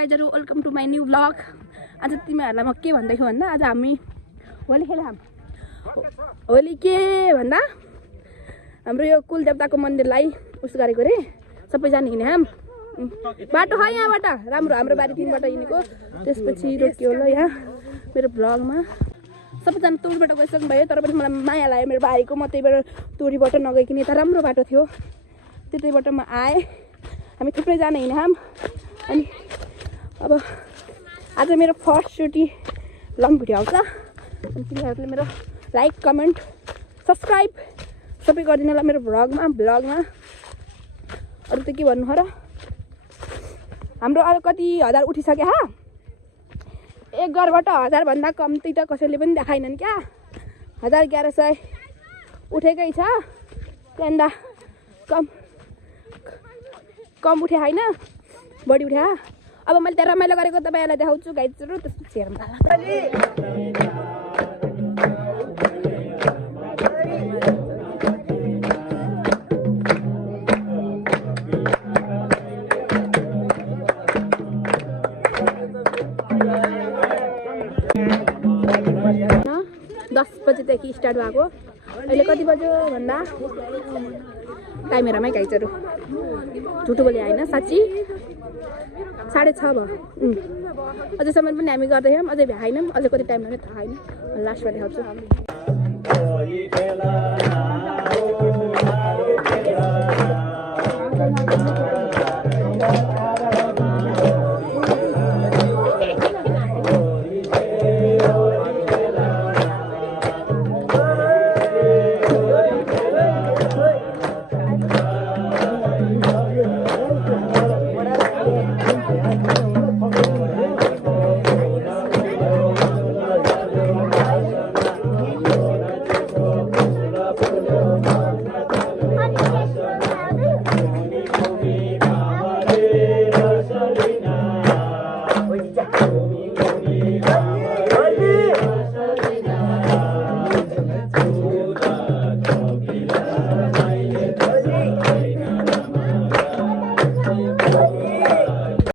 गाइजहरु welcome to my new blog. आज तिमीहरुलाई म के भन्दै छु भन्दा आज हामी होली खेल्छौं। होली के भन्दा हाम्रो यो कुल देवताको मन्दिरलाई उस गरेको रे सबैजना हिँड्यौं। बाटो है यहाँबाट राम्रो हाम्रो बारी 3 बाट हिँडेको त्यसपछि रोकियो ल यहाँ मेरो ब्लगमा सबैजना तोरीबाट गइसक्नु भयो तर पनि मलाई माया लाग्यो मेरो बारीको म त्यही भएर तोरीबाट नगइकिन यता राम्रो बाटो थियो त्यतैबाट म आए हामी थुप्रै जना हिँड्यौं। अनि अब आज मेरो फर्स्ट चोटी लङ भिडियो आउँछ अनि तिमीहरुले मेरो लाइक कमेन्ट सब्स्क्राइब सबै गरिदिनु होला मेरो ब्लगमा अरु त के भन्नु हो र हाम्रो अब कति हजार उठिसक्यो हा एक घरबाट 1000 भन्दा कम्ती त कसैले पनि देखाइनन् क्या 1100 उठेकै छ त्यन्दा कम उठे हैन बढी उठ्या। अब मैले त्यहाँ रमाइलो गरेको तपाईहरुलाई देखाउँछु गाइजहरु त्यसपछि हेरौँ न 10 बजेदेखि स्टार्ट भएको अहिले कति बज्यो भन्दा टाइम हेरमै गाइजहरु झुटो बोले हैन साच्ची 6:30 भयो। अझैसम्म पनि हामी गर्दैछौँ अझै भ्याएनौँ अझै कति टाइम लाग्यो थाहा छैन लास्टमा देखाउँछु।